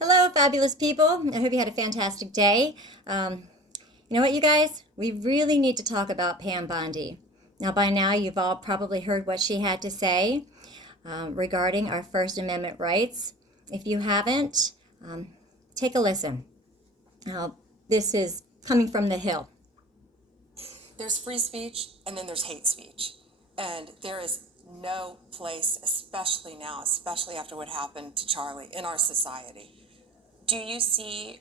Hello, fabulous people. I hope you had a fantastic day. You know what, you guys? We really need to talk about Pam Bondi. Now, by now, you've all probably heard what she had to say regarding our First Amendment rights. If you haven't, um, take a listen. Now, this is coming from the Hill. There's free speech and then there's hate speech. And there is no place, especially now, especially after what happened to Charlie, in our society. Do you see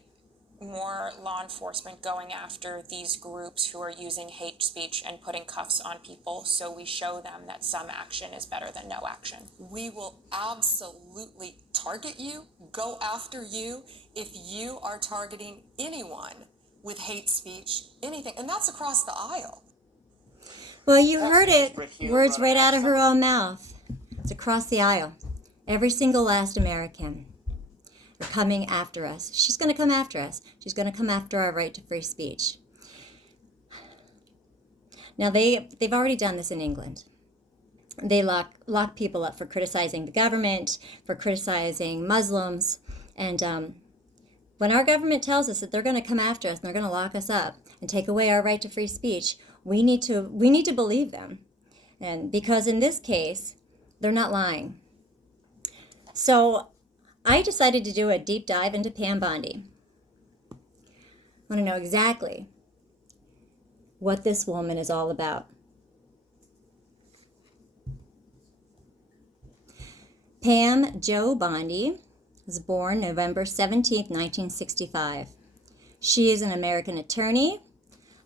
more law enforcement going after these groups who are using hate speech and putting cuffs on people so we show them that some action is better than no action? We will absolutely target you, go after you, if you are targeting anyone with hate speech, anything. And that's across the aisle. Well, you heard it. Words right out of her own mouth. It's across the aisle. Every single last American. They're coming after us. She's going to come after us. She's going to come after our right to free speech. Now, they've already done this in England. They lock people up for criticizing the government, for criticizing Muslims. And when our government tells us that they're going to come after us and they're going to lock us up and take away our right to free speech, we need to believe them. And because in this case, they're not lying. So I decided to do a deep dive into Pam Bondi. I want to know exactly what this woman is all about. Pam Jo Bondi was born November 17th, 1965. She is an American attorney,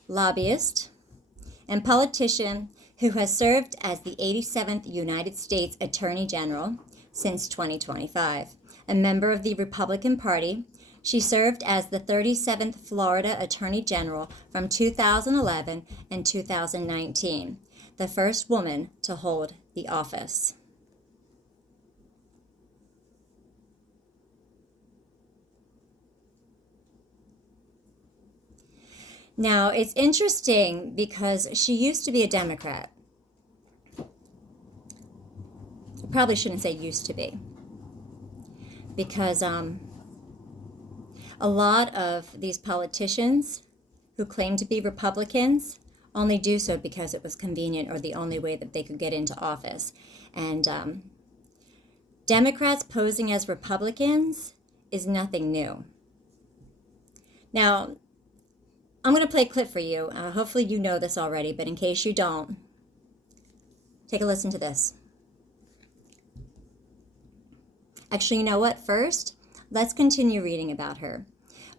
lobbyist, and politician who has served as the 87th United States Attorney General since 2025. A member of the Republican Party, she served as the 37th Florida Attorney General from 2011 and 2019, the first woman to hold the office. Now, it's interesting because she used to be a Democrat. I probably shouldn't say used to be, because a lot of these politicians who claim to be Republicans only do so because it was convenient or the only way that they could get into office. And Democrats posing as Republicans is nothing new. Now, I'm going to play a clip for you. Hopefully you know this already, but in case you don't, take a listen to this. Actually, you know what? First, let's continue reading about her.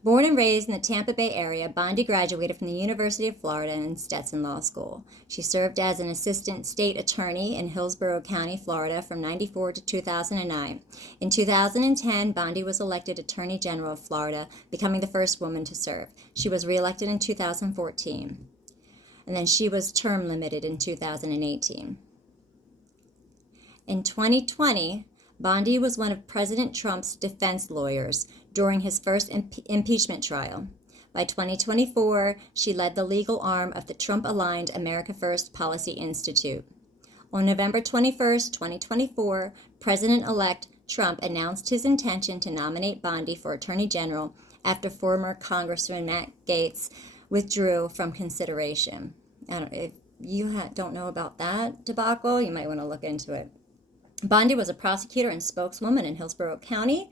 Born and raised in the Tampa Bay area, Bondi graduated from the University of Florida and Stetson Law School. She served as an assistant state attorney in Hillsborough County, Florida from 1994 to 2009. In 2010, Bondi was elected Attorney General of Florida, becoming the first woman to serve. She was reelected in 2014, and then she was term limited in 2018. In 2020, Bondi was one of President Trump's defense lawyers during his first impeachment trial. By 2024, she led the legal arm of the Trump-aligned America First Policy Institute. On November 21st, 2024, President-elect Trump announced his intention to nominate Bondi for Attorney General after former Congressman Matt Gaetz withdrew from consideration. If you don't know about that debacle, you might want to look into it. Bondi was a prosecutor and spokeswoman in Hillsborough County,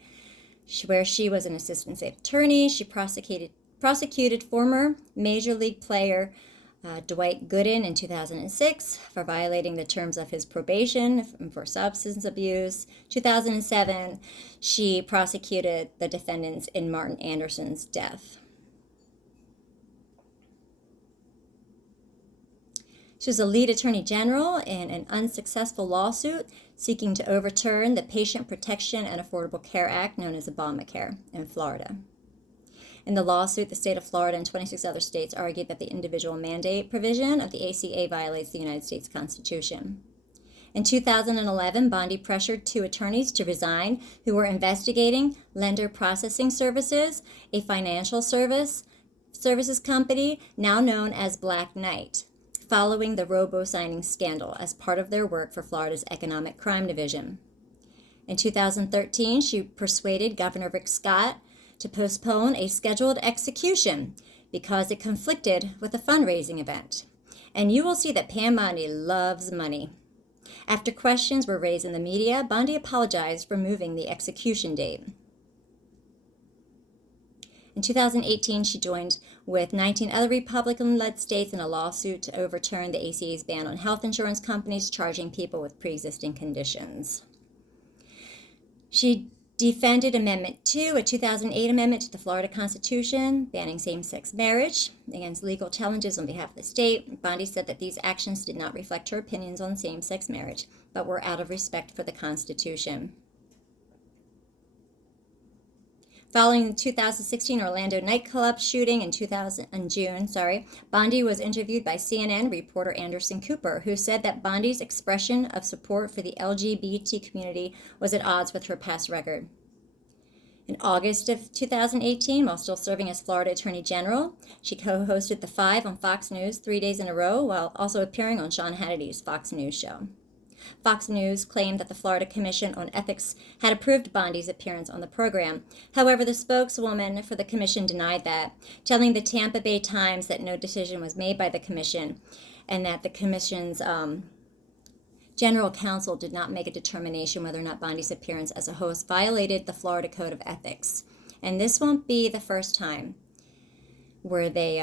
where she was an assistant state attorney. She prosecuted former Major League player Dwight Gooden in 2006 for violating the terms of his probation for substance abuse. 2007, she prosecuted the defendants in Martin Anderson's death. She was a lead attorney general in an unsuccessful lawsuit seeking to overturn the Patient Protection and Affordable Care Act, known as Obamacare, in Florida. In the lawsuit, the state of Florida and 26 other states argued that the individual mandate provision of the ACA violates the United States Constitution. In 2011, Bondi pressured two attorneys to resign who were investigating Lender Processing Services, a financial services company now known as Black Knight, following the robo-signing scandal as part of their work for Florida's Economic Crime Division. In 2013, she persuaded Governor Rick Scott to postpone a scheduled execution because it conflicted with a fundraising event. And you will see that Pam Bondi loves money. After questions were raised in the media, Bondi apologized for moving the execution date. In 2018, she joined with 19 other Republican-led states in a lawsuit to overturn the ACA's ban on health insurance companies charging people with pre-existing conditions. She defended Amendment 2, a 2008 amendment to the Florida Constitution banning same-sex marriage, against legal challenges on behalf of the state. Bondi said that these actions did not reflect her opinions on same-sex marriage, but were out of respect for the Constitution. Following the 2016 Orlando nightclub shooting in June, Bondi was interviewed by CNN reporter Anderson Cooper, who said that Bondi's expression of support for the LGBT community was at odds with her past record. In August of 2018, while still serving as Florida Attorney General, she co-hosted The Five on Fox News 3 days in a row, while also appearing on Sean Hannity's Fox News show. Fox News claimed that the Florida Commission on Ethics had approved Bondi's appearance on the program. However, the spokeswoman for the commission denied that, telling the Tampa Bay Times that no decision was made by the commission and that the commission's general counsel did not make a determination whether or not Bondi's appearance as a host violated the Florida Code of Ethics. And this won't be the first time where they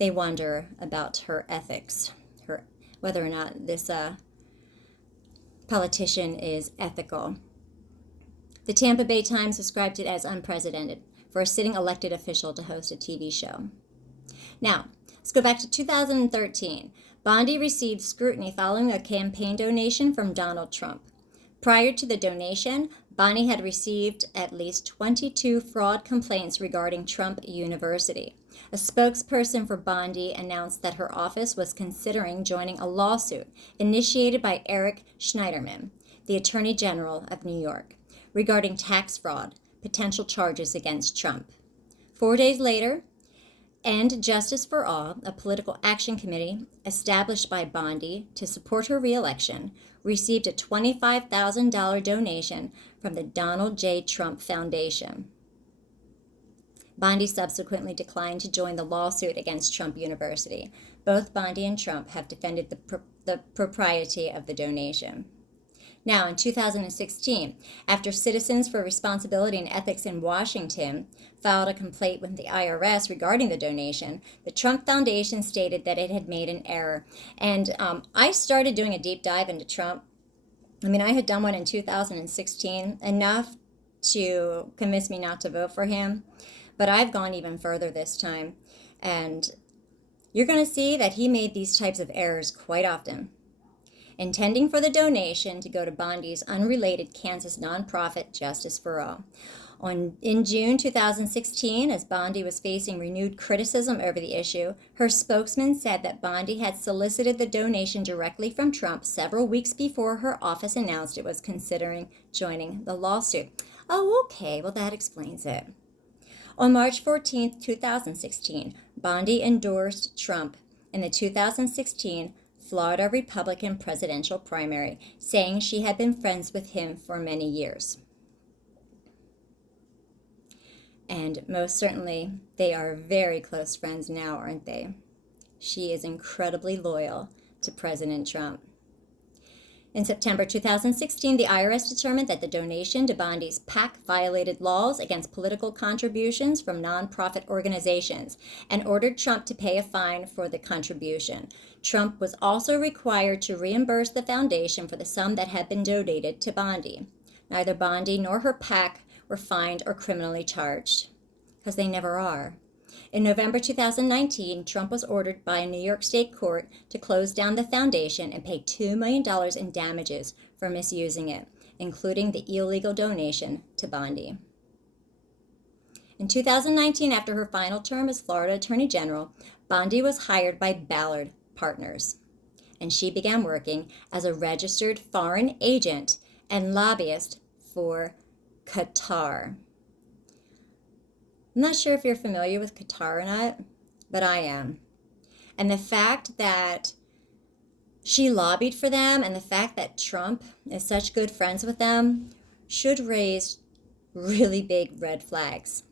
wonder about her ethics, whether or not this politician is ethical. The Tampa Bay Times described it as unprecedented for a sitting elected official to host a TV show. Now, let's go back to 2013. Bondi received scrutiny following a campaign donation from Donald Trump. Prior to the donation, Bondi had received at least 22 fraud complaints regarding Trump University. A spokesperson for Bondi announced that her office was considering joining a lawsuit initiated by Eric Schneiderman, the Attorney General of New York, regarding tax fraud, potential charges against Trump. 4 days later, And Justice for All, a political action committee established by Bondi to support her reelection, received a $25,000 donation from the Donald J. Trump Foundation. Bondi subsequently declined to join the lawsuit against Trump University. Both Bondi and Trump have defended the propriety of the donation. Now, in 2016, after Citizens for Responsibility and Ethics in Washington filed a complaint with the IRS regarding the donation, the Trump Foundation stated that it had made an error. And I started doing a deep dive into Trump. I had done one in 2016, enough to convince me not to vote for him. But I've gone even further this time. And you're going to see that he made these types of errors quite often, intending for the donation to go to Bondi's unrelated Kansas nonprofit Justice for All. In June 2016, as Bondi was facing renewed criticism over the issue, her spokesman said that Bondi had solicited the donation directly from Trump several weeks before her office announced it was considering joining the lawsuit. Oh, okay, well that explains it. On March 14, 2016, Bondi endorsed Trump in the 2016 Florida Republican presidential primary, saying she had been friends with him for many years. And most certainly, they are very close friends now, aren't they? She is incredibly loyal to President Trump. In September 2016, the IRS determined that the donation to Bondi's PAC violated laws against political contributions from nonprofit organizations and ordered Trump to pay a fine for the contribution. Trump was also required to reimburse the foundation for the sum that had been donated to Bondi. Neither Bondi nor her PAC were fined or criminally charged, because they never are. In November 2019, Trump was ordered by a New York State court to close down the foundation and pay $2 million in damages for misusing it, including the illegal donation to Bondi. In 2019, after her final term as Florida Attorney General, Bondi was hired by Ballard Partners, and she began working as a registered foreign agent and lobbyist for Qatar. I'm not sure if you're familiar with Qatar or not, but I am. And the fact that She lobbied for them, and the fact that Trump is such good friends with them should raise really big red flags.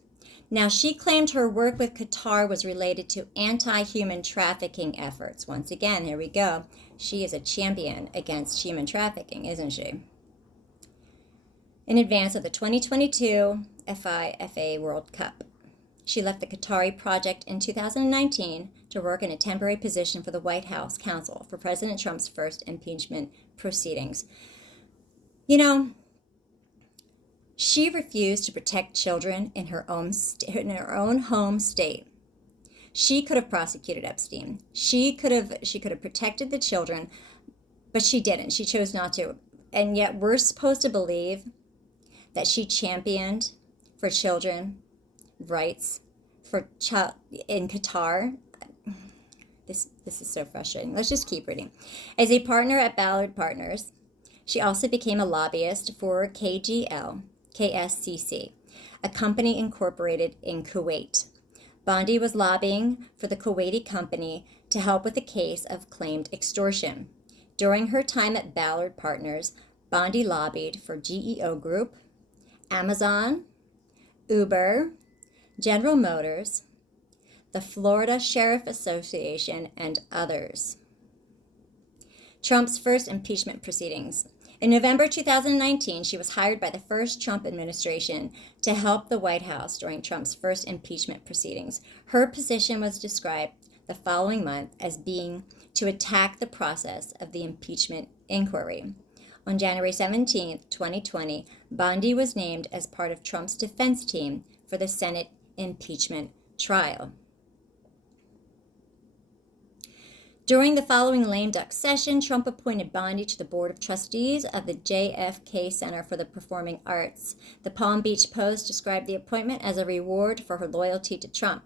Now, she claimed her work with Qatar was related to anti-human trafficking efforts. Once again, here we go. She is a champion against human trafficking, isn't she? In advance of the 2022 FIFA World Cup. She left the Qatari project in 2019 to work in a temporary position for the White House counsel for President Trump's first impeachment proceedings. You know, she refused to protect children in her own home state. She could have prosecuted Epstein. She could have protected the children, but she didn't. She chose not to. And yet we're supposed to believe that she championed for children rights for child in Qatar. This is so frustrating. Let's just keep reading. As a partner at Ballard Partners, she also became a lobbyist for KSCC, a company incorporated in Kuwait. Bondi was lobbying for the Kuwaiti company to help with a case of claimed extortion. During her time at Ballard Partners, Bondi lobbied for GEO Group, Amazon, Uber, General Motors, the Florida Sheriff Association, and others. Trump's first impeachment proceedings. In November 2019, she was hired by the first Trump administration to help the White House during Trump's first impeachment proceedings. Her position was described the following month as being to attack the process of the impeachment inquiry. On January 17, 2020, Bondi was named as part of Trump's defense team for the Senate impeachment trial. During the following lame duck session, Trump appointed Bondi to the Board of Trustees of the JFK Center for the Performing Arts. The Palm Beach Post described the appointment as a reward for her loyalty to Trump.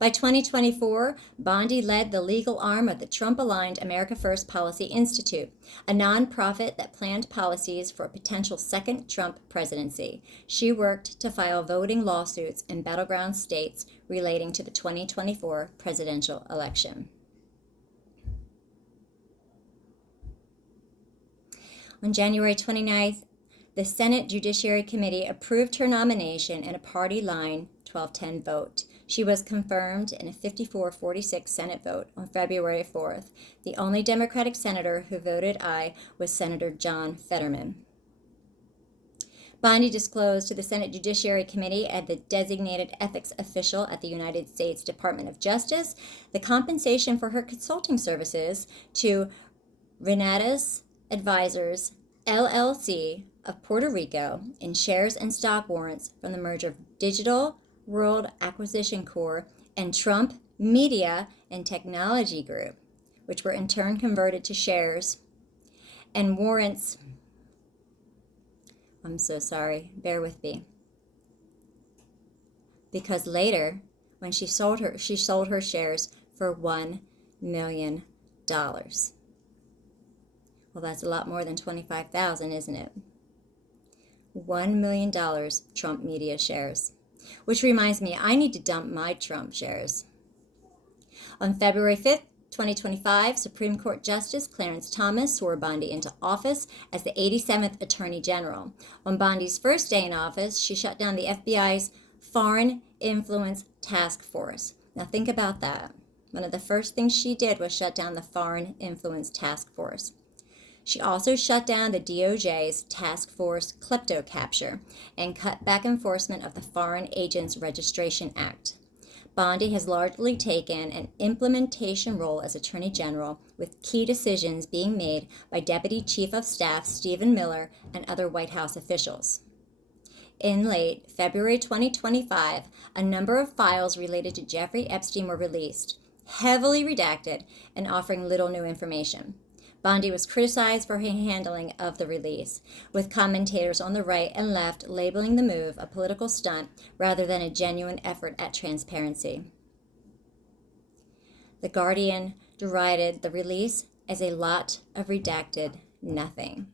By 2024, Bondi led the legal arm of the Trump-aligned America First Policy Institute, a nonprofit that planned policies for a potential second Trump presidency. She worked to file voting lawsuits in battleground states relating to the 2024 presidential election. On January 29th, the Senate Judiciary Committee approved her nomination in a party-line 12-10 vote. She was confirmed in a 54-46 Senate vote on February 4th. The only Democratic senator who voted aye was Senator John Fetterman. Bondi disclosed to the Senate Judiciary Committee and the designated ethics official at the United States Department of Justice the compensation for her consulting services to Renatus Advisors, LLC of Puerto Rico in shares and stock warrants from the merger of Digital World Acquisition Corp. And Trump Media and Technology Group, which were in turn converted to shares and warrants. I'm so sorry, bear with me. Because later, when she sold her shares for $1 million. Well, that's a lot more than $25,000, isn't it? $1 million Trump Media shares. Which reminds me, I need to dump my Trump shares. On February 5th, 2025, Supreme Court Justice Clarence Thomas swore Bondi into office as the 87th Attorney General. On Bondi's first day in office, she shut down the FBI's Foreign Influence Task Force. Now think about that. One of the first things she did was shut down the Foreign Influence Task Force. She also shut down the DOJ's Task Force Klepto Capture and cut back enforcement of the Foreign Agents Registration Act. Bondi has largely taken an implementation role as Attorney General, with key decisions being made by Deputy Chief of Staff Stephen Miller and other White House officials. In late February 2025, a number of files related to Jeffrey Epstein were released, heavily redacted and offering little new information. Bondi was criticized for her handling of the release, with commentators on the right and left labeling the move a political stunt rather than a genuine effort at transparency. The Guardian derided the release as a lot of redacted nothing.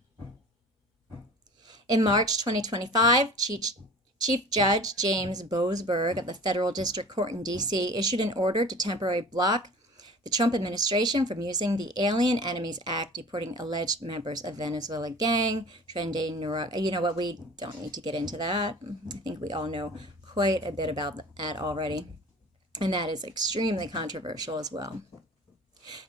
In March 2025, Chief Judge James Boasberg of the Federal District Court in D.C. issued an order to temporarily block the Trump administration from using the Alien Enemies Act, deporting alleged members of Venezuela gang, trending you know what, we don't need to get into that. I think we all know quite a bit about that already. And that is extremely controversial as well.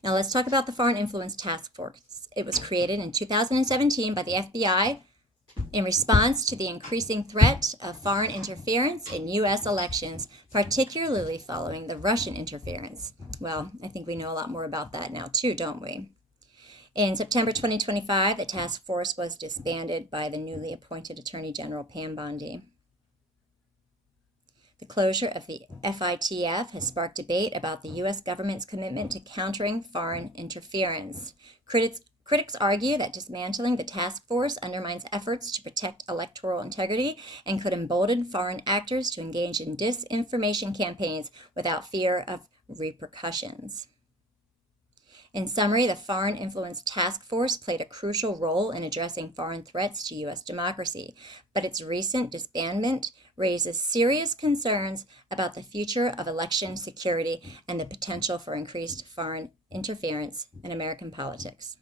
Now let's talk about the Foreign Influence Task Force. It was created in 2017 by the FBI in response to the increasing threat of foreign interference in U.S. elections, particularly following the Russian interference. Well, I think we know a lot more about that now too, don't we? In September 2025, the task force was disbanded by the newly appointed Attorney General Pam Bondi. The closure of the FITF has sparked debate about the U.S. government's commitment to countering foreign interference. Critics argue that dismantling the task force undermines efforts to protect electoral integrity and could embolden foreign actors to engage in disinformation campaigns without fear of repercussions. In summary, the Foreign Influence Task Force played a crucial role in addressing foreign threats to U.S. democracy, but its recent disbandment raises serious concerns about the future of election security and the potential for increased foreign interference in American politics.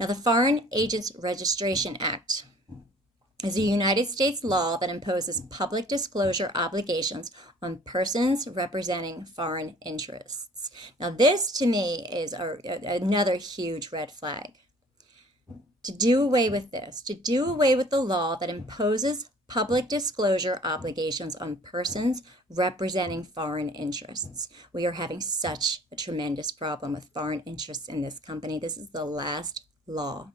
Now, the Foreign Agents Registration Act is a United States law that imposes public disclosure obligations on persons representing foreign interests. Now, this to me is another huge red flag. To do away with this, to do away with the law that imposes public disclosure obligations on persons representing foreign interests. We are having such a tremendous problem with foreign interests in this company. This is the last law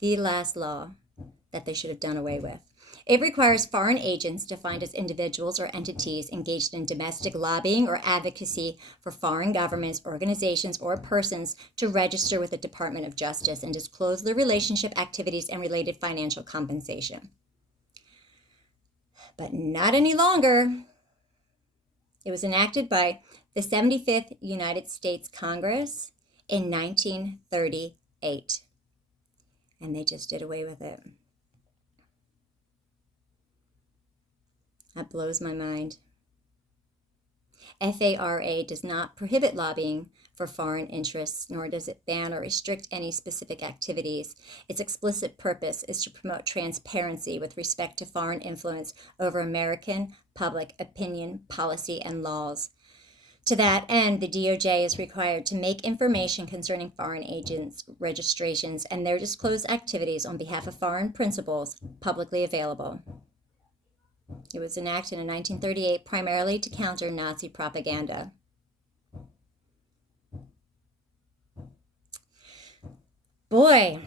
that they should have done away with. It requires foreign agents defined as individuals or entities engaged in domestic lobbying or advocacy for foreign governments, organizations, or persons to register with the Department of Justice and disclose their relationship activities and related financial compensation. But not any longer. It was enacted by the 75th United States Congress in 1938, and they just did away with it. That blows my mind. FARA does not prohibit lobbying for foreign interests, nor does it ban or restrict any specific activities. Its explicit purpose is to promote transparency with respect to foreign influence over American public opinion, policy, and laws. To that end, the DOJ is required to make information concerning foreign agents' registrations and their disclosed activities on behalf of foreign principals publicly available. It was enacted in 1938 primarily to counter Nazi propaganda. Boy.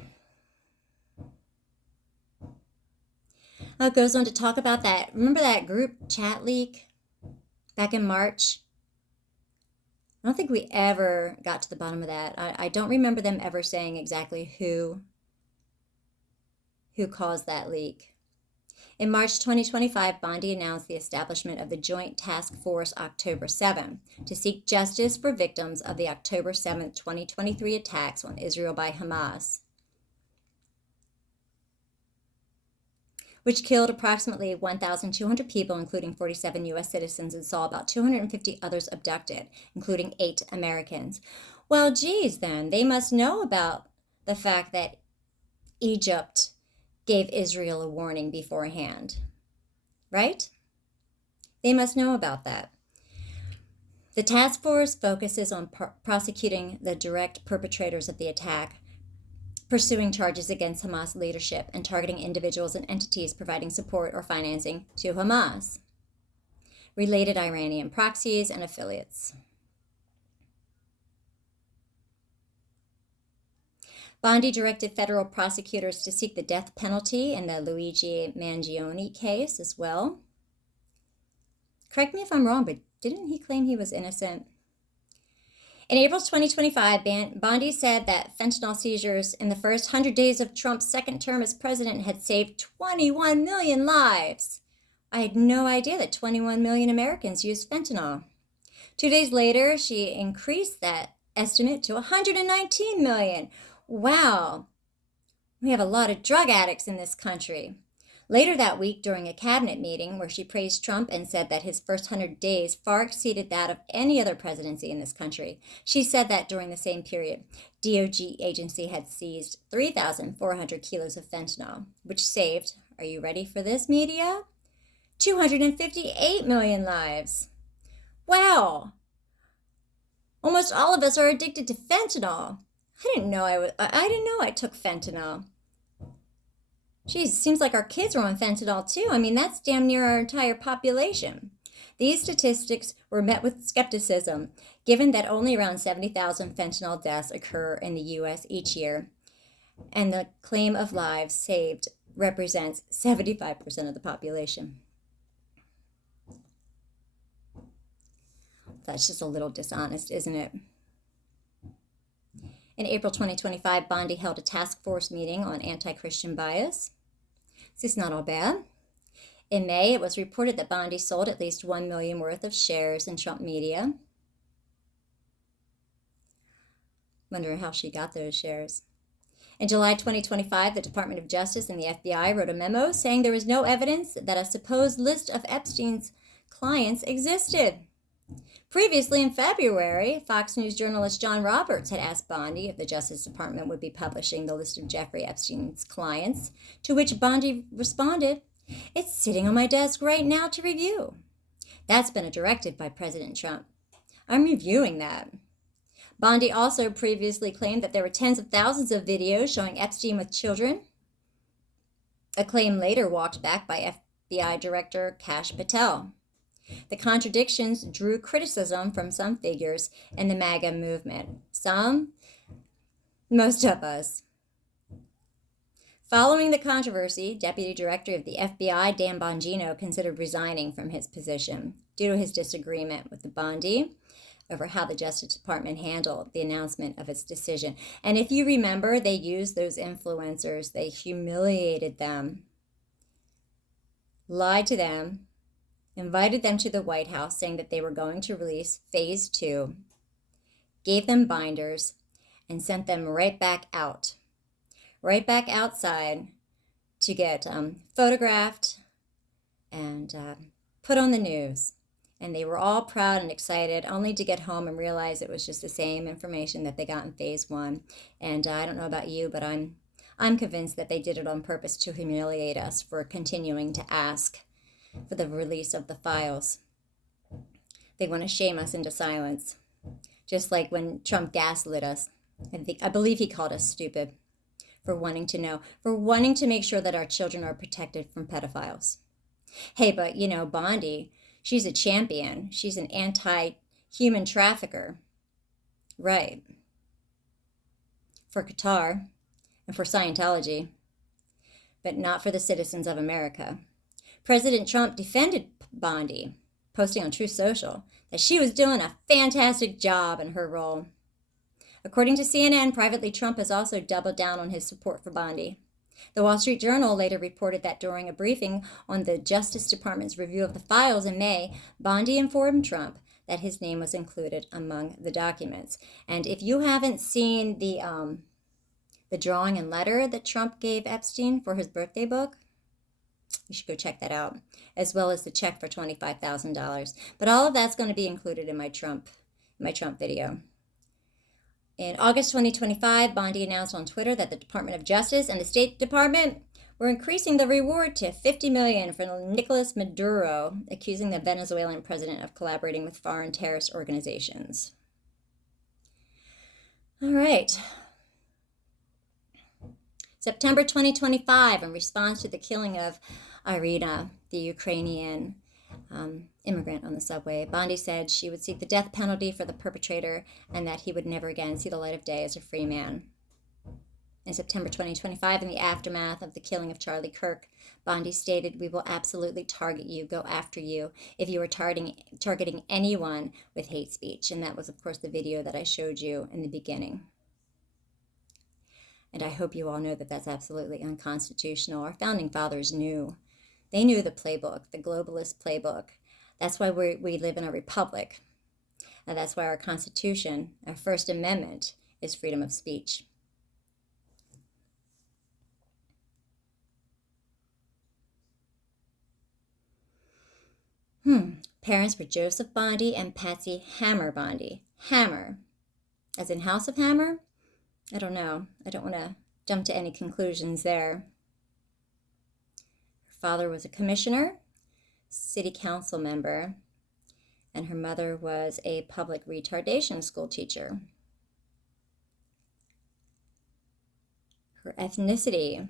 It goes on to talk about that. Remember that group chat leak back in March? I don't think we ever got to the bottom of that. I don't remember them ever saying exactly who caused that leak. In March 2025, Bondi announced the establishment of the Joint Task Force October 7 to seek justice for victims of the October 7, 2023 attacks on Israel by Hamas, which killed approximately 1,200 people, including 47 U.S. citizens, and saw about 250 others abducted, including 8 Americans. Well, geez, then, they must know about the fact that Egypt gave Israel a warning beforehand, right? They must know about that. The task force focuses on prosecuting the direct perpetrators of the attack, pursuing charges against Hamas leadership, and targeting individuals and entities providing support or financing to Hamas, related Iranian proxies, and affiliates. Bondi directed federal prosecutors to seek the death penalty in the Luigi Mangione case as well. Correct me if I'm wrong, but didn't he claim he was innocent? In April 2025, Bondi said that fentanyl seizures in the first 100 days of Trump's second term as president had saved 21 million lives. I had no idea that 21 million Americans used fentanyl. 2 days later, she increased that estimate to 119 million. Wow, we have a lot of drug addicts in this country. Later that week, during a cabinet meeting where she praised Trump and said that his first 100 days far exceeded that of any other presidency in this country, she said that during the same period, DOJ agency had seized 3,400 kilos of fentanyl, which saved, are you ready for this, media? 258 million lives. Wow! Almost all of us are addicted to fentanyl. I didn't know I took fentanyl. Geez, seems like our kids are on fentanyl too. I mean, that's damn near our entire population. These statistics were met with skepticism, given that only around 70,000 fentanyl deaths occur in the U.S. each year, and the claim of lives saved represents 75% of the population. That's just a little dishonest, isn't it? In April 2025, Bondi held a task force meeting on anti-Christian bias. This is not all bad. In May, it was reported that Bondi sold at least $1 million worth of shares in Trump media. Wonder how she got those shares. In July 2025, the Department of Justice and the FBI wrote a memo saying there was no evidence that a supposed list of Epstein's clients existed. Previously in February, Fox News journalist John Roberts had asked Bondi if the Justice Department would be publishing the list of Jeffrey Epstein's clients, to which Bondi responded, "It's sitting on my desk right now to review." That's been a directive by President Trump. I'm reviewing that. Bondi also previously claimed that there were tens of thousands of videos showing Epstein with children, a claim later walked back by FBI Director Kash Patel. The contradictions drew criticism from some figures in the MAGA movement. Most of us. Following the controversy, Deputy Director of the FBI, Dan Bongino, considered resigning from his position due to his disagreement with the Bondi over how the Justice Department handled the announcement of its decision. And if you remember, they used those influencers. They humiliated them, lied to them, invited them to the White House saying that they were going to release phase 2, gave them binders, and sent them right back outside to get photographed and put on the news. And they were all proud and excited, only to get home and realize it was just the same information that they got in phase 1. And I don't know about you, but I'm convinced that they did it on purpose to humiliate us for continuing to ask for the release of the files. They want to shame us into silence, just like when Trump gaslit us. I believe he called us stupid for wanting to know, for wanting to make sure that our children are protected from pedophiles. Hey, but Bondi, she's a champion. She's an anti-human trafficker. Right. For Qatar and for Scientology, but not for the citizens of America. President Trump defended Bondi, posting on Truth Social that she was doing a fantastic job in her role. According to CNN, privately, Trump has also doubled down on his support for Bondi. The Wall Street Journal later reported that during a briefing on the Justice Department's review of the files in May, Bondi informed Trump that his name was included among the documents. And if you haven't seen the drawing and letter that Trump gave Epstein for his birthday book, you should go check that out, as well as the check for $25,000. But all of that's going to be included in my Trump video. In August 2025, Bondi announced on Twitter that the Department of Justice and the State Department were increasing the reward to $50 million for Nicolas Maduro, accusing the Venezuelan president of collaborating with foreign terrorist organizations. All right. September 2025, in response to the killing of Irina, the Ukrainian immigrant on the subway, Bondi said she would seek the death penalty for the perpetrator and that he would never again see the light of day as a free man. In September 2025, in the aftermath of the killing of Charlie Kirk, Bondi stated, "We will absolutely target you, go after you, if you are targeting anyone with hate speech." And that was, of course, the video that I showed you in the beginning. And I hope you all know that that's absolutely unconstitutional. Our founding fathers knew. They knew the playbook, the globalist playbook. That's why we live in a republic. And that's why our Constitution, our First Amendment, is freedom of speech. Parents were Joseph Bondi and Patsy Hammer Bondi. Hammer, as in House of Hammer? I don't know. I don't want to jump to any conclusions there. Her father was a commissioner, city council member, and her mother was a public retardation school teacher. Her ethnicity: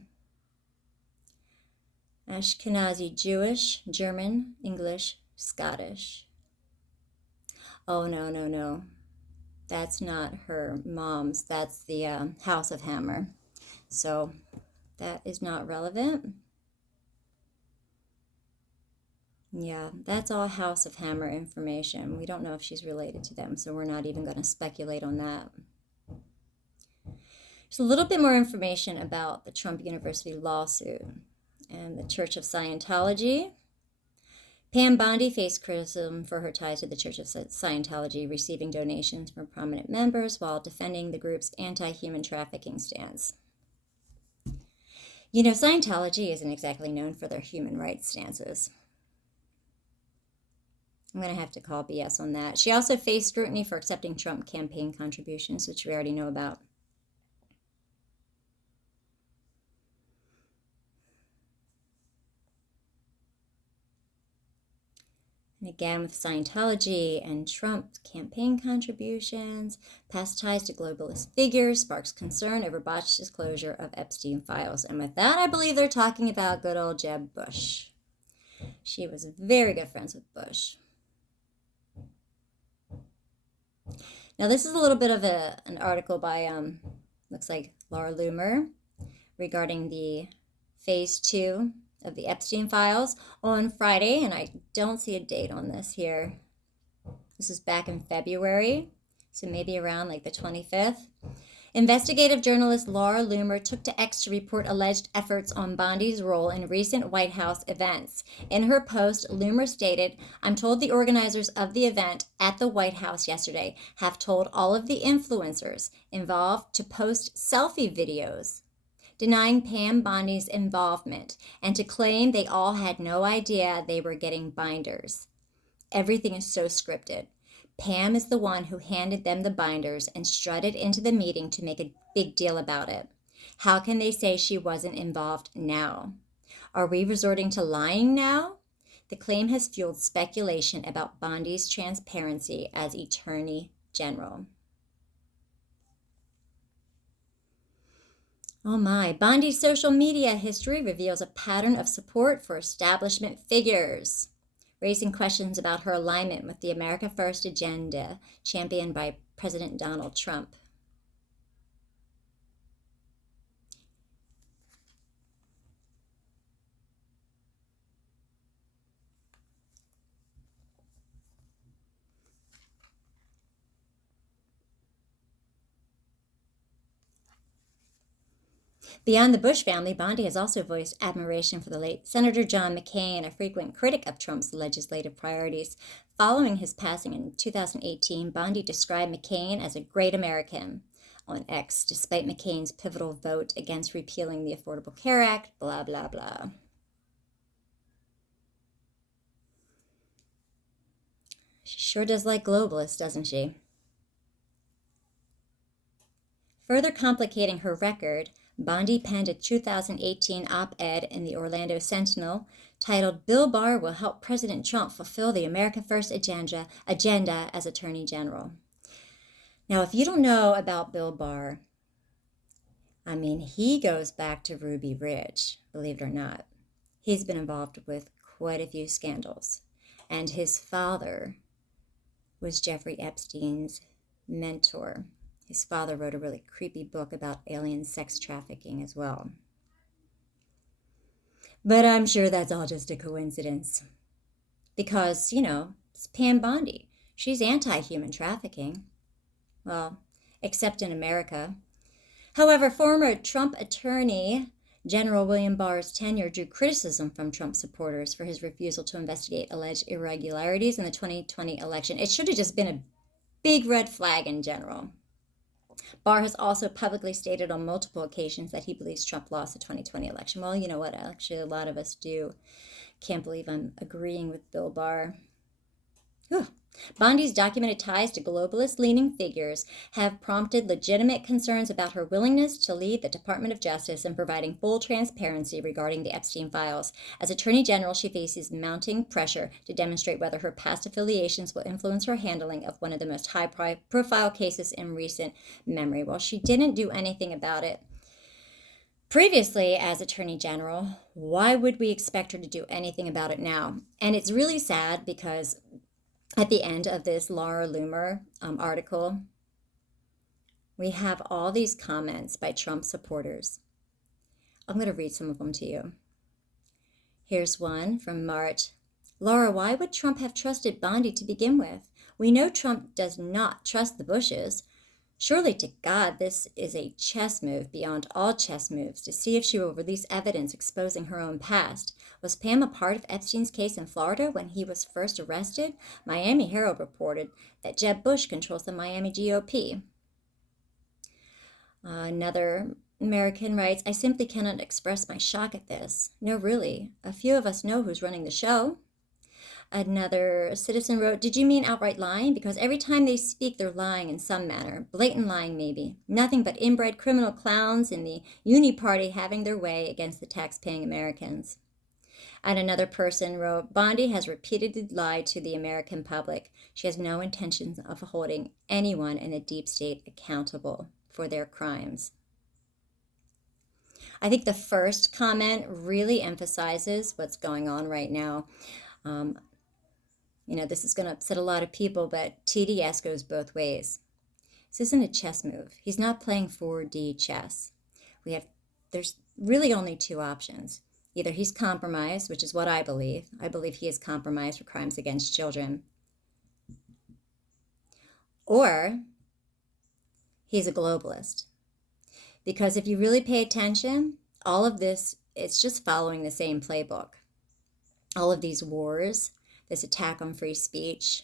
Ashkenazi Jewish, German, English, Scottish. Oh, no. That's not her mom's. That's the House of Hammer. So that is not relevant. Yeah, that's all House of Hammer information. We don't know if she's related to them, so we're not even going to speculate on that. There's a little bit more information about the Trump University lawsuit and the Church of Scientology. Pam Bondi faced criticism for her ties to the Church of Scientology, receiving donations from prominent members while defending the group's anti-human trafficking stance. You know, Scientology isn't exactly known for their human rights stances. I'm going to have to call BS on that. She also faced scrutiny for accepting Trump campaign contributions, which we already know about. And again, with Scientology and Trump's campaign contributions, past ties to globalist figures sparks concern over botched disclosure of Epstein files. And with that, I believe they're talking about good old Jeb Bush. She was very good friends with Bush. Now, this is a little bit of an article by, looks like Laura Loomer, regarding the phase 2 of the Epstein files on Friday, and I don't see a date on this here. This is back in February, so maybe around like the 25th. Investigative journalist Laura Loomer took to X to report alleged efforts on Bondi's role in recent White House events. In her post, Loomer stated, "I'm told the organizers of the event at the White House yesterday have told all of the influencers involved to post selfie videos denying Pam Bondi's involvement and to claim they all had no idea they were getting binders. Everything is so scripted. Pam is the one who handed them the binders and strutted into the meeting to make a big deal about it. How can they say she wasn't involved now? Are we resorting to lying now?" The claim has fueled speculation about Bondi's transparency as Attorney General. Oh my, Bondi's social media history reveals a pattern of support for establishment figures, raising questions about her alignment with the America First agenda championed by President Donald Trump. Beyond the Bush family, Bondi has also voiced admiration for the late Senator John McCain, a frequent critic of Trump's legislative priorities. Following his passing in 2018, Bondi described McCain as a great American on X, despite McCain's pivotal vote against repealing the Affordable Care Act, blah, blah, blah. She sure does like globalists, doesn't she? Further complicating her record, Bondi penned a 2018 op-ed in the Orlando Sentinel titled "Bill Barr Will Help President Trump Fulfill the America First Agenda as Attorney General." Now, if you don't know about Bill Barr, I mean, he goes back to Ruby Ridge, believe it or not. He's been involved with quite a few scandals. And his father was Jeffrey Epstein's mentor. His father wrote a really creepy book about alien sex trafficking as well. But I'm sure that's all just a coincidence. Because, you know, it's Pam Bondi. She's anti-human trafficking. Well, except in America. However, former Trump Attorney General William Barr's tenure drew criticism from Trump supporters for his refusal to investigate alleged irregularities in the 2020 election. It should have just been a big red flag in general. Barr has also publicly stated on multiple occasions that he believes Trump lost the 2020 election. Well, you know what? Actually, a lot of us do. Can't believe I'm agreeing with Bill Barr. Whew. Bondi's documented ties to globalist-leaning figures have prompted legitimate concerns about her willingness to lead the Department of Justice in providing full transparency regarding the Epstein files. As Attorney General, she faces mounting pressure to demonstrate whether her past affiliations will influence her handling of one of the most high-profile cases in recent memory. Well, she didn't do anything about it previously as Attorney General. Why would we expect her to do anything about it now? And it's really sad because at the end of this Laura Loomer article, we have all these comments by Trump supporters. I'm going to read some of them to you. Here's one from March. Laura, why would Trump have trusted Bondi to begin with? We know Trump does not trust the Bushes. Surely to God, this is a chess move beyond all chess moves to see if she will release evidence exposing her own past. Was Pam a part of Epstein's case in Florida when he was first arrested? Miami Herald reported that Jeb Bush controls the Miami GOP. Another American writes, I simply cannot express my shock at this. No, really. A few of us know who's running the show. Another citizen wrote, did you mean outright lying? Because every time they speak, they're lying in some manner. Blatant lying, maybe. Nothing but inbred criminal clowns in the uni party having their way against the tax-paying Americans. And another person wrote, Bondi has repeatedly lied to the American public. She has no intention of holding anyone in the deep state accountable for their crimes. I think the first comment really emphasizes what's going on right now. This is going to upset a lot of people, but TDS goes both ways. This isn't a chess move. He's not playing 4D chess. There's really only two options. Either he's compromised, which is what I believe. I believe he is compromised for crimes against children. Or he's a globalist. Because if you really pay attention, all of this, it's just following the same playbook. All of these wars, this attack on free speech,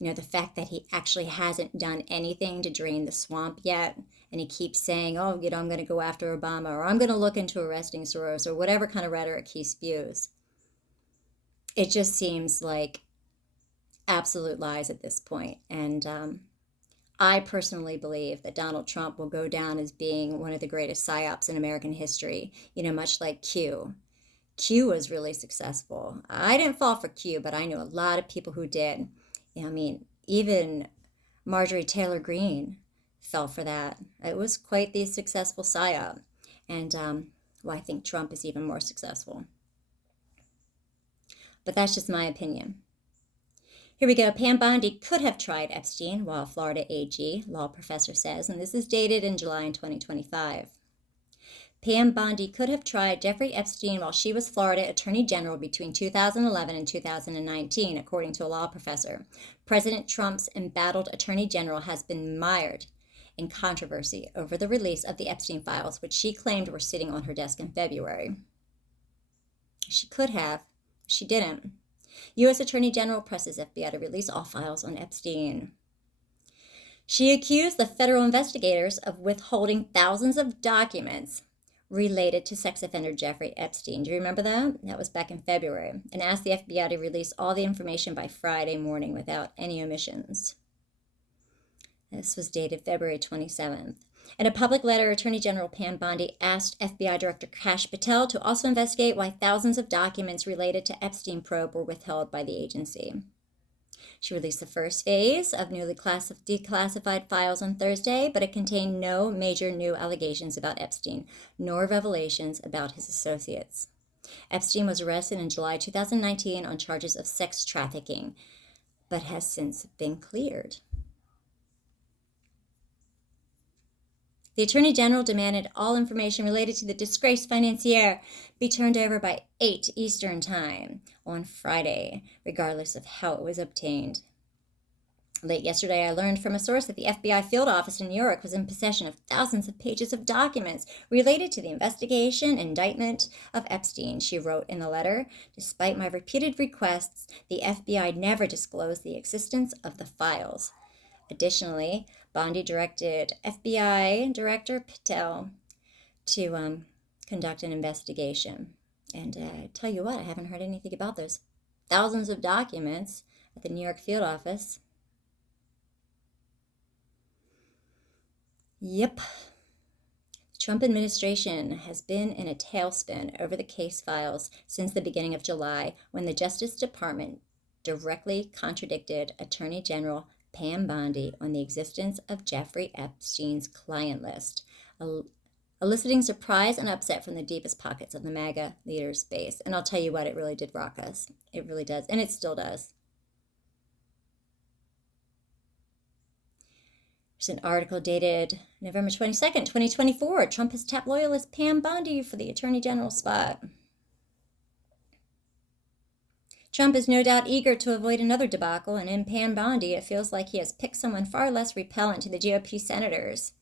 the fact that he actually hasn't done anything to drain the swamp yet, and he keeps saying, I'm going to go after Obama, or I'm going to look into arresting Soros, or whatever kind of rhetoric he spews. It just seems like absolute lies at this point. And I personally believe that Donald Trump will go down as being one of the greatest psyops in American history, much like Q. Q was really successful. I didn't fall for Q, but I know a lot of people who did. Even Marjorie Taylor Greene fell for that. It was quite the successful psyop. And I think Trump is even more successful. But that's just my opinion. Here we go. Pam Bondi could have tried Epstein, while Florida AG, law professor says, and this is dated in July in 2025. Pam Bondi could have tried Jeffrey Epstein while she was Florida Attorney General between 2011 and 2019, according to a law professor. President Trump's embattled Attorney General has been mired in controversy over the release of the Epstein files, which she claimed were sitting on her desk in February. She could have. She didn't. U.S. Attorney General presses FBI to release all files on Epstein. She accused the federal investigators of withholding thousands of documents related to sex offender Jeffrey Epstein. Do you remember that? That was back in February. And asked the FBI to release all the information by Friday morning without any omissions. This was dated February 27th. In a public letter, Attorney General Pam Bondi asked FBI Director Kash Patel to also investigate why thousands of documents related to Epstein probe were withheld by the agency. She released the first phase of newly declassified files on Thursday, but it contained no major new allegations about Epstein, nor revelations about his associates. Epstein was arrested in July 2019 on charges of sex trafficking, but has since been cleared. The Attorney General demanded all information related to the disgraced financier be turned over by 8 Eastern Time on Friday, regardless of how it was obtained. Late yesterday, I learned from a source that the FBI field office in New York was in possession of thousands of pages of documents related to the investigation and indictment of Epstein, she wrote in the letter. Despite my repeated requests, the FBI never disclosed the existence of the files. Additionally, Bondi directed FBI Director Patel to conduct an investigation. And tell you what, I haven't heard anything about those thousands of documents at the New York field office. Yep. The Trump administration has been in a tailspin over the case files since the beginning of July, when the Justice Department directly contradicted Attorney General Pam Bondi on the existence of Jeffrey Epstein's client list, eliciting surprise and upset from the deepest pockets of the MAGA leaders' base. And I'll tell you what, it really did rock us. It really does, and it still does. There's an article dated November 22nd, 2024. Trump has tapped loyalist Pam Bondi for the Attorney General spot. Trump is no doubt eager to avoid another debacle, and in Pam Bondi, it feels like he has picked someone far less repellent to the GOP senators.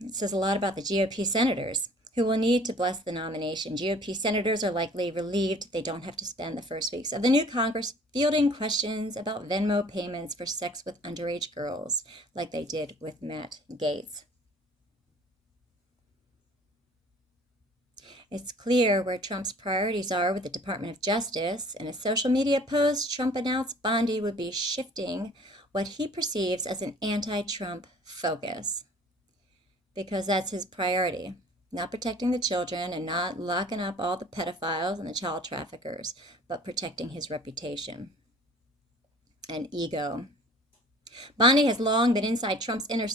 It says a lot about the GOP senators, who will need to bless the nomination. GOP senators are likely relieved they don't have to spend the first weeks of the new Congress fielding questions about Venmo payments for sex with underage girls, like they did with Matt Gaetz. It's clear where Trump's priorities are with the Department of Justice. In a social media post, Trump announced Bondi would be shifting what he perceives as an anti-Trump focus, because that's his priority. Not protecting the children and not locking up all the pedophiles and the child traffickers, but protecting his reputation and ego. Bondi has long been inside Trump's inner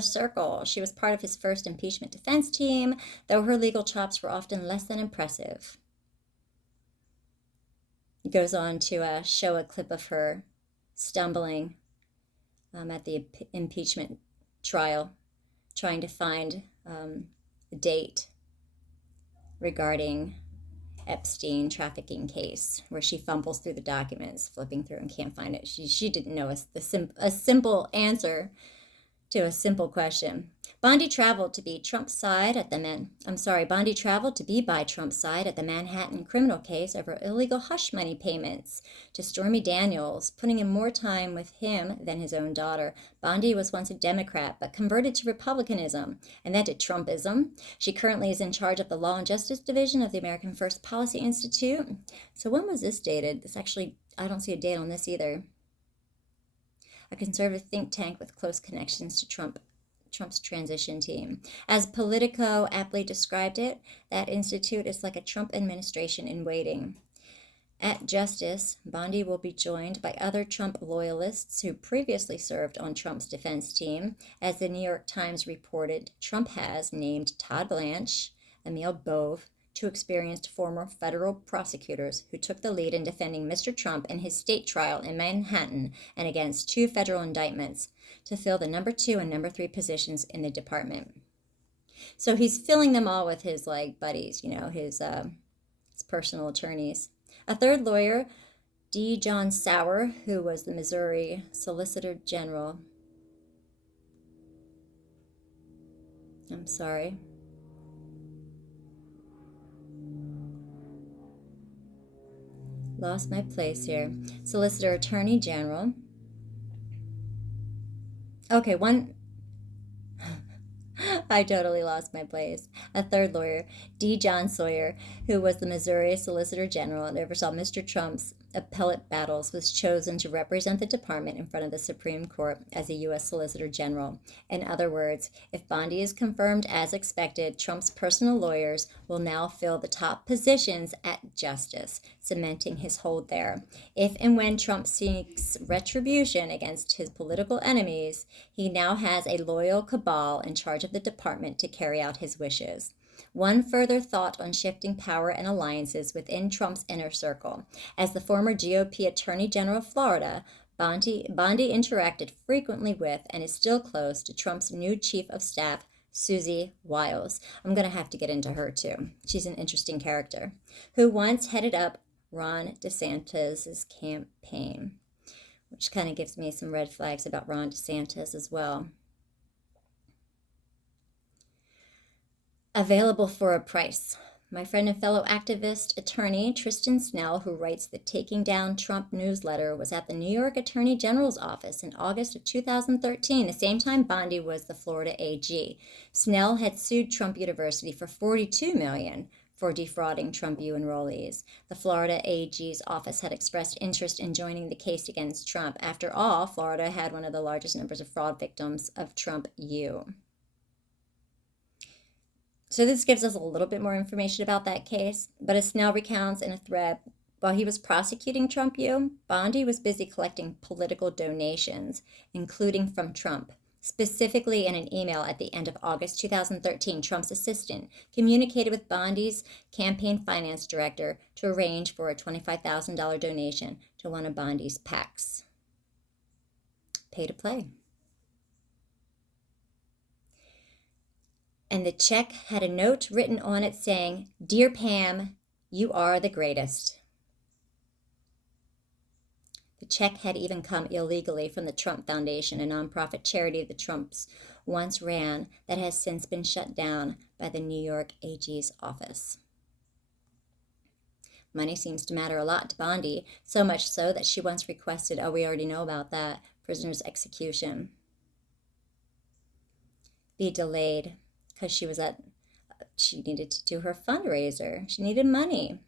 circle. She was part of his first impeachment defense team, though her legal chops were often less than impressive. He goes on to show a clip of her stumbling at the impeachment trial, trying to find a date regarding Epstein trafficking case, where she fumbles through the documents, flipping through, and can't find it. She didn't know a simple answer to a simple question. Bondi traveled to be by Trump's side at the Manhattan criminal case over illegal hush money payments to Stormy Daniels, putting in more time with him than his own daughter. Bondi was once a Democrat, but converted to Republicanism, and then to Trumpism. She currently is in charge of the Law and Justice Division of the American First Policy Institute. So when was this dated? This actually, I don't see a date on this either. A conservative think tank with close connections to Trump's transition team. As Politico aptly described it, that institute is like a Trump administration in waiting. At Justice, Bondi will be joined by other Trump loyalists who previously served on Trump's defense team. As the New York Times reported, Trump has named Todd Blanche, Emil Bove, two experienced former federal prosecutors who took the lead in defending Mr. Trump in his state trial in Manhattan and against two federal indictments, to fill the number 2 and number 3 positions in the department. So he's filling them all with his buddies, his personal attorneys. A third lawyer, D. John Sauer, who was the Missouri Solicitor General. I'm sorry. Lost my place here. Solicitor Attorney General. Okay, I totally lost my place. A third lawyer, D. John Sawyer, who was the Missouri Solicitor General and oversaw Mr. Trump's appellate battles, was chosen to represent the department in front of the Supreme Court as a U.S. Solicitor General. In other words, if Bondi is confirmed as expected, Trump's personal lawyers will now fill the top positions at Justice, cementing his hold there. If and when Trump seeks retribution against his political enemies, he now has a loyal cabal in charge of the department to carry out his wishes. One further thought on shifting power and alliances within Trump's inner circle. As the former GOP Attorney General of Florida, Bondi interacted frequently with and is still close to Trump's new chief of staff, Susie Wiles. I'm going to have to get into her too. She's an interesting character, who once headed up Ron DeSantis' campaign, which kind of gives me some red flags about Ron DeSantis as well. Available for a price. My friend and fellow activist attorney Tristan Snell, who writes the Taking Down Trump newsletter, was at the New York Attorney General's office in August of 2013, the same time Bondi was the Florida AG. Snell had sued Trump University for $42 million for defrauding Trump U enrollees. The Florida AG's office had expressed interest in joining the case against Trump. After all, Florida had one of the largest numbers of fraud victims of Trump U. So this gives us a little bit more information about that case, but as Snell recounts in a thread, while he was prosecuting Trump U, Bondi was busy collecting political donations, including from Trump. Specifically, in an email at the end of August 2013, Trump's assistant communicated with Bondi's campaign finance director to arrange for a $25,000 donation to one of Bondi's PACs. Pay to play. And the check had a note written on it saying, "Dear Pam, you are the greatest." The check had even come illegally from the Trump Foundation, a nonprofit charity the Trumps once ran that has since been shut down by the New York AG's office. Money seems to matter a lot to Bondi, so much so that she once requested, we already know about that, prisoner's execution be delayed because she needed to do her fundraiser. She needed money.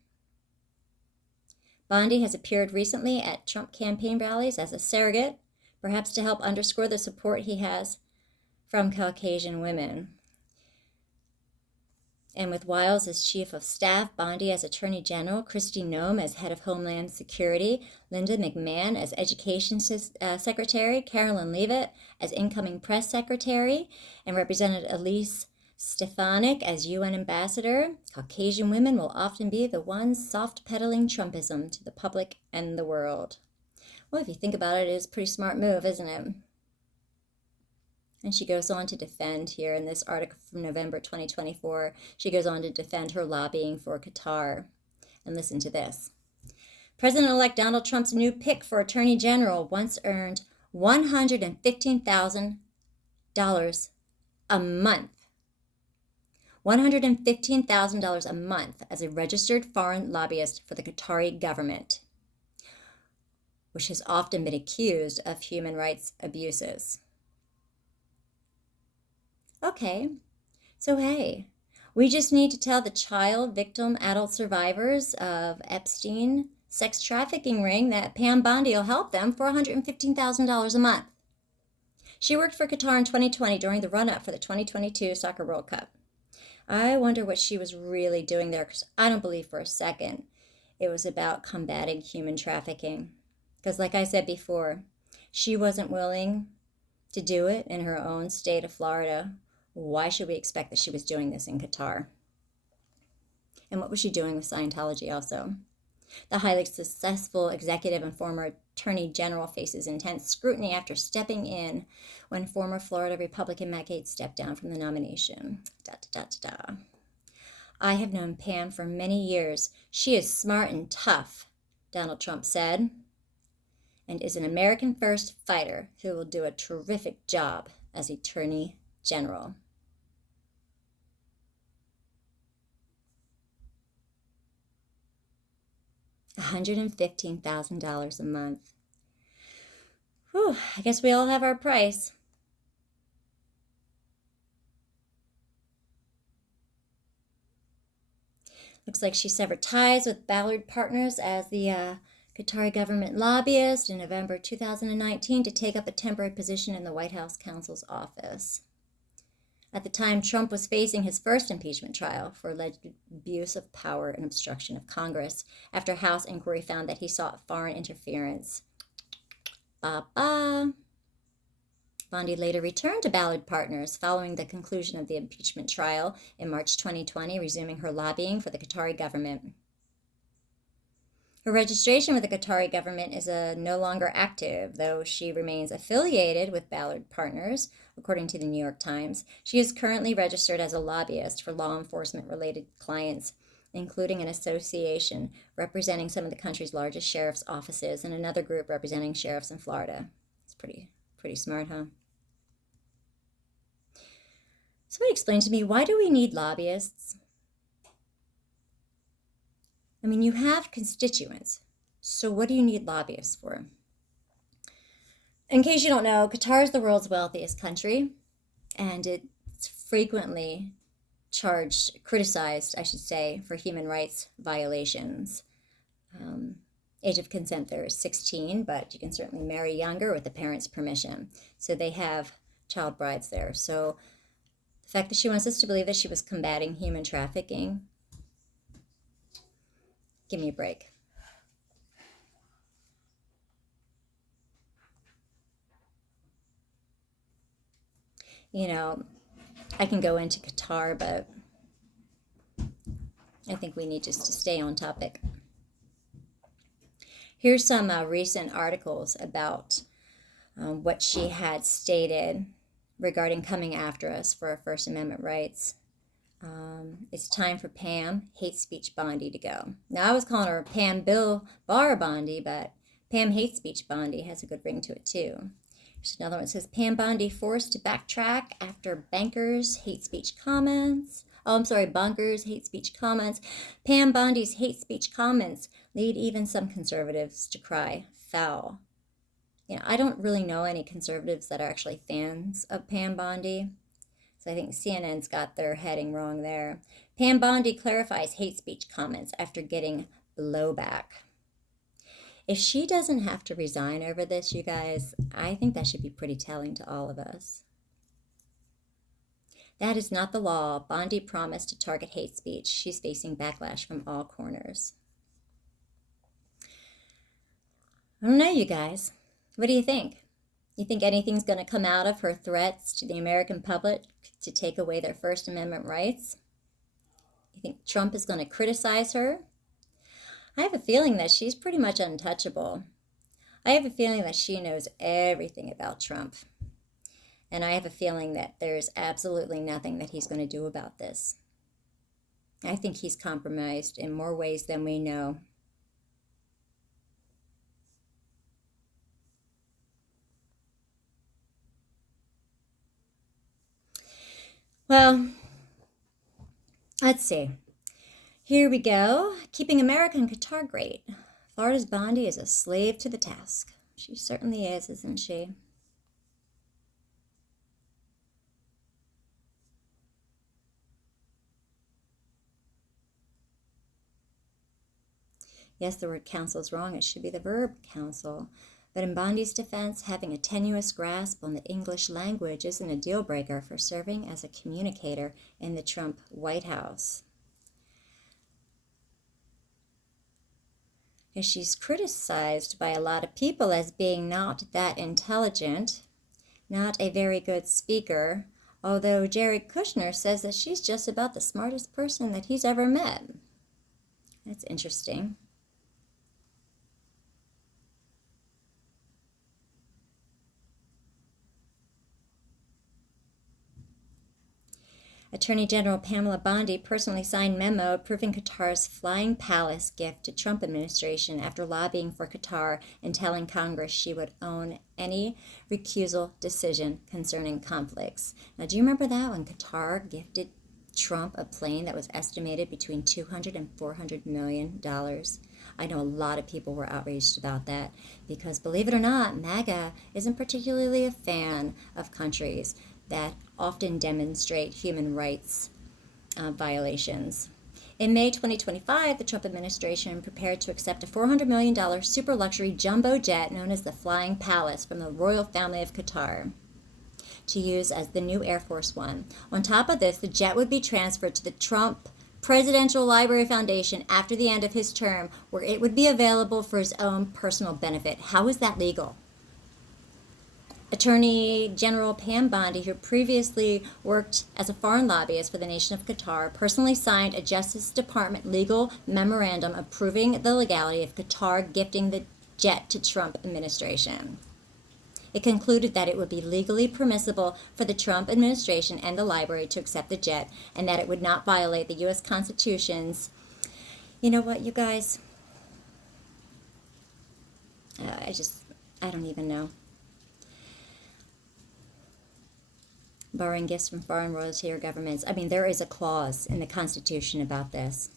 Bondi has appeared recently at Trump campaign rallies as a surrogate, perhaps to help underscore the support he has from Caucasian women. And with Wiles as chief of staff, Bondi as attorney general, Kristi Noem as head of Homeland Security, Linda McMahon as education secretary, Carolyn Leavitt as incoming press secretary, and Representative Elise Stefanik as UN ambassador, Caucasian women will often be the ones soft-pedaling Trumpism to the public and the world. Well, if you think about it, it is a pretty smart move, isn't it? And she goes on to defend here in this article from November 2024, she goes on to defend her lobbying for Qatar. And listen to this. President-elect Donald Trump's new pick for Attorney General once earned $115,000 a month. $115,000 a month as a registered foreign lobbyist for the Qatari government, which has often been accused of human rights abuses. Okay, so hey, we just need to tell the child, victim, adult survivors of Epstein sex trafficking ring that Pam Bondi will help them for $115,000 a month. She worked for Qatar in 2020 during the run-up for the 2022 Soccer World Cup. I wonder what she was really doing there, because I don't believe for a second it was about combating human trafficking. Because like I said before, she wasn't willing to do it in her own state of Florida. Why should we expect that she was doing this in Qatar? And what was she doing with Scientology also? The highly successful executive and former attorney general faces intense scrutiny after stepping in when former Florida Republican Matt Gaetz stepped down from the nomination. I have known Pam for many years. She is smart and tough, Donald Trump said, and is an American First fighter who will do a terrific job as Attorney General. $115,000 a month. Whew, I guess we all have our price. Looks like she severed ties with Ballard Partners as the Qatari government lobbyist in November 2019 to take up a temporary position in the White House counsel's office. At the time, Trump was facing his first impeachment trial for alleged abuse of power and obstruction of Congress after a House inquiry found that he sought foreign interference. Bondi later returned to Ballard Partners following the conclusion of the impeachment trial in March 2020, resuming her lobbying for the Qatari government. Her registration with the Qatari government is no longer active, though she remains affiliated with Ballard Partners, according to the New York Times. She is currently registered as a lobbyist for law enforcement-related clients, including an association representing some of the country's largest sheriff's offices and another group representing sheriffs in Florida. It's pretty smart, huh? Somebody explain to me, why do we need lobbyists? I mean, you have constituents, so what do you need lobbyists for? In case you don't know, Qatar is the world's wealthiest country, and it's frequently criticized, I should say, for human rights violations. Age of consent there is 16, but you can certainly marry younger with the parents' permission. So they have child brides there. So the fact that she wants us to believe that she was combating human trafficking, give me a break. You know, I can go into Qatar, but I think we need just to stay on topic. Here's some recent articles about what she had stated regarding coming after us for our First Amendment rights. It's time for Pam Hate Speech Bondi to go. Now, I was calling her Pam Barr Bondi, but Pam Hate Speech Bondi has a good ring to it too. There's another one that says Pam Bondi forced to backtrack after bankers' hate speech comments. Oh, I'm sorry, bunkers, hate speech comments. Pam Bondi's hate speech comments lead even some conservatives to cry foul. You know, I don't really know any conservatives that are actually fans of Pam Bondi. So I think CNN's got their heading wrong there. Pam Bondi clarifies hate speech comments after getting blowback. If she doesn't have to resign over this, you guys, I think that should be pretty telling to all of us. That is not the law. Bondi promised to target hate speech. She's facing backlash from all corners. I don't know, you guys. What do you think? You think anything's going to come out of her threats to the American public to take away their First Amendment rights? You think Trump is going to criticize her? I have a feeling that she's pretty much untouchable. I have a feeling that she knows everything about Trump. And I have a feeling that there's absolutely nothing that he's going to do about this. I think he's compromised in more ways than we know. Well, let's see. Here we go. Keeping America and Qatar great. Florida's Bondi is a slave to the task. She certainly is, isn't she? Yes, the word counsel is wrong. It should be the verb counsel. But in Bondi's defense, having a tenuous grasp on the English language isn't a deal breaker for serving as a communicator in the Trump White House. She's criticized by a lot of people as being not that intelligent, not a very good speaker, although Jared Kushner says that she's just about the smartest person that he's ever met. That's interesting. Attorney General Pamela Bondi personally signed memo approving Qatar's Flying Palace gift to Trump administration after lobbying for Qatar and telling Congress she would own any recusal decision concerning conflicts. Now, do you remember that when Qatar gifted Trump a plane that was estimated between $200 and $400 million? I know a lot of people were outraged about that because, believe it or not, MAGA isn't particularly a fan of countries that often demonstrate human rights violations. In May 2025, the Trump administration prepared to accept a $400 million super luxury jumbo jet known as the Flying Palace from the royal family of Qatar to use as the new Air Force One. On top of this, the jet would be transferred to the Trump Presidential Library Foundation after the end of his term, where it would be available for his own personal benefit. How is that legal? Attorney General Pam Bondi, who previously worked as a foreign lobbyist for the nation of Qatar, personally signed a Justice Department legal memorandum approving the legality of Qatar gifting the jet to Trump administration. It concluded that it would be legally permissible for the Trump administration and the library to accept the jet, and that it would not violate the U.S. Constitution's. You know what, you guys? I don't even know. Borrowing gifts from foreign royalty or governments. I mean, there is a clause in the Constitution about this.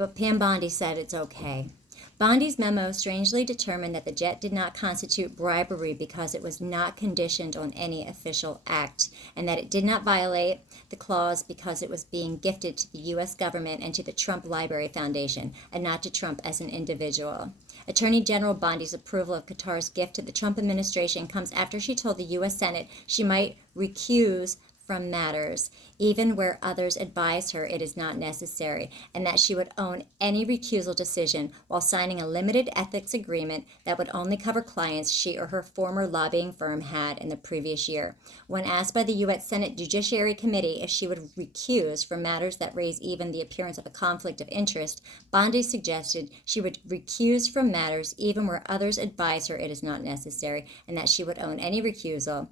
But Pam Bondi said it's okay. Bondi's memo strangely determined that the jet did not constitute bribery because it was not conditioned on any official act, and that it did not violate the clause because it was being gifted to the U.S. government and to the Trump Library Foundation, and not to Trump as an individual. Attorney General Bondi's approval of Qatar's gift to the Trump administration comes after she told the U.S. Senate she might recuse from matters, even where others advised her it is not necessary, and that she would own any recusal decision while signing a limited ethics agreement that would only cover clients she or her former lobbying firm had in the previous year. When asked by the U.S. Senate Judiciary Committee if she would recuse from matters that raise even the appearance of a conflict of interest, Bondi suggested she would recuse from matters even where others advised her it is not necessary, and that she would own any recusal.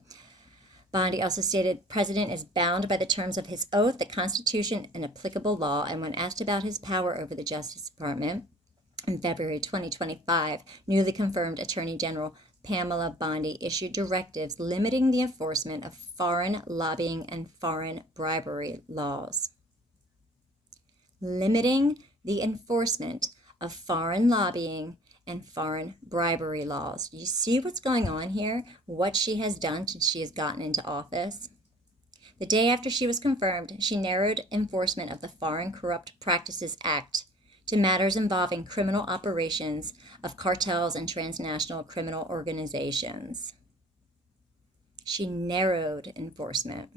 Bondi also stated the president is bound by the terms of his oath, the Constitution, and applicable law, and when asked about his power over the Justice Department in February 2025, newly confirmed Attorney General Pamela Bondi issued directives limiting the enforcement of foreign lobbying and foreign bribery laws. Limiting the enforcement of foreign lobbying and foreign bribery laws. Do you see what's going on here? What she has done since she has gotten into office? The day after she was confirmed, she narrowed enforcement of the Foreign Corrupt Practices Act to matters involving criminal operations of cartels and transnational criminal organizations. She narrowed enforcement.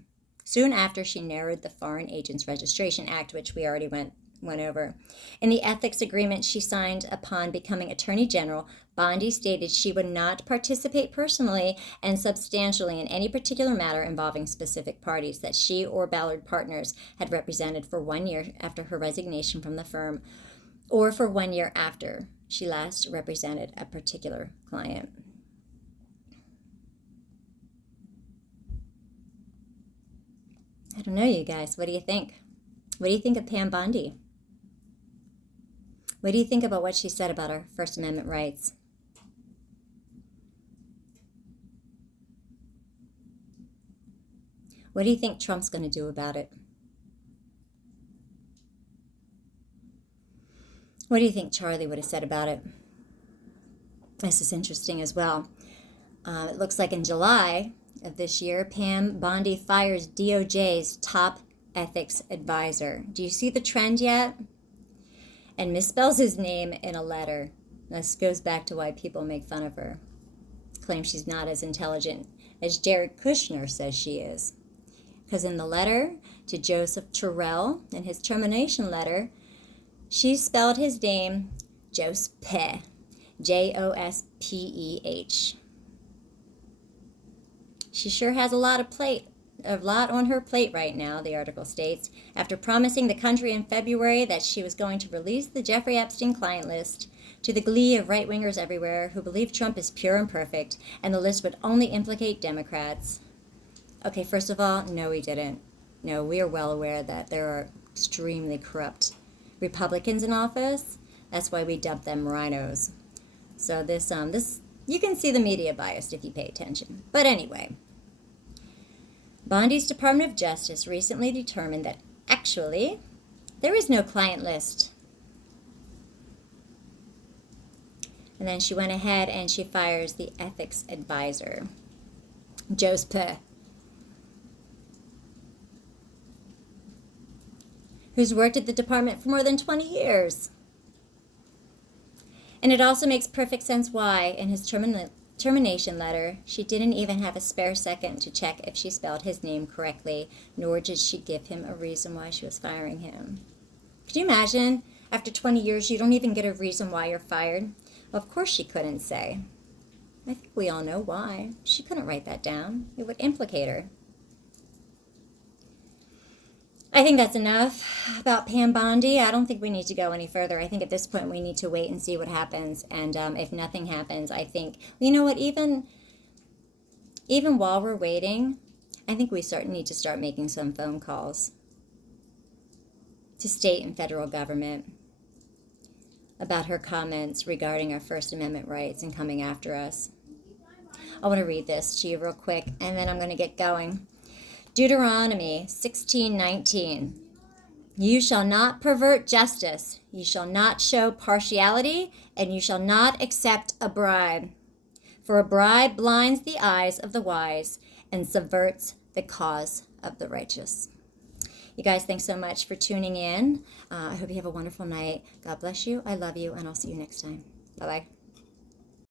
Soon after, she narrowed the Foreign Agents Registration Act, which we already went over. In the ethics agreement she signed upon becoming Attorney General, Bondi stated she would not participate personally and substantially in any particular matter involving specific parties that she or Ballard Partners had represented for 1 year after her resignation from the firm, or for 1 year after she last represented a particular client. I don't know, you guys. What do you think? What do you think of Pam Bondi? What do you think about what she said about our First Amendment rights? What do you think Trump's going to do about it? What do you think Charlie would have said about it? This is interesting as well. It looks like in July of this year, Pam Bondi fires DOJ's top ethics advisor. Do you see the trend yet? And misspells his name in a letter. This goes back to why people make fun of her. Claim she's not as intelligent as Jared Kushner says she is. Because in the letter to Joseph Terrell, in his termination letter, she spelled his name Jospeh, Jospeh. She sure has a lot on her plate right now, the article states. After promising the country in February that she was going to release the Jeffrey Epstein client list, to the glee of right-wingers everywhere who believe Trump is pure and perfect, and the list would only implicate Democrats. Okay, first of all, no, he didn't. No, we are well aware that there are extremely corrupt Republicans in office. That's why we dub them rhinos. So this you can see the media biased if you pay attention. But anyway, Bondi's Department of Justice recently determined that actually there is no client list. And then she went ahead and she fires the ethics advisor, Jospeh, who's worked at the department for more than 20 years. And it also makes perfect sense why, in his termination letter, she didn't even have a spare second to check if she spelled his name correctly, nor did she give him a reason why she was firing him. Could you imagine, after 20 years, you don't even get a reason why you're fired? Well, of course she couldn't say. I think we all know why. She couldn't write that down. It would implicate her. I think that's enough about Pam Bondi. I don't think we need to go any further. I think at this point we need to wait and see what happens. And if nothing happens, I think, you know what, even while we're waiting, I think we need to start making some phone calls to state and federal government about her comments regarding our First Amendment rights and coming after us. I want to read this to you real quick, and then I'm going to get going. Deuteronomy 16:19. You shall not pervert justice. You shall not show partiality, and you shall not accept a bribe. For a bribe blinds the eyes of the wise and subverts the cause of the righteous. You guys, thanks so much for tuning in. I hope you have a wonderful night. God bless you. I love you, and I'll see you next time. Bye-bye.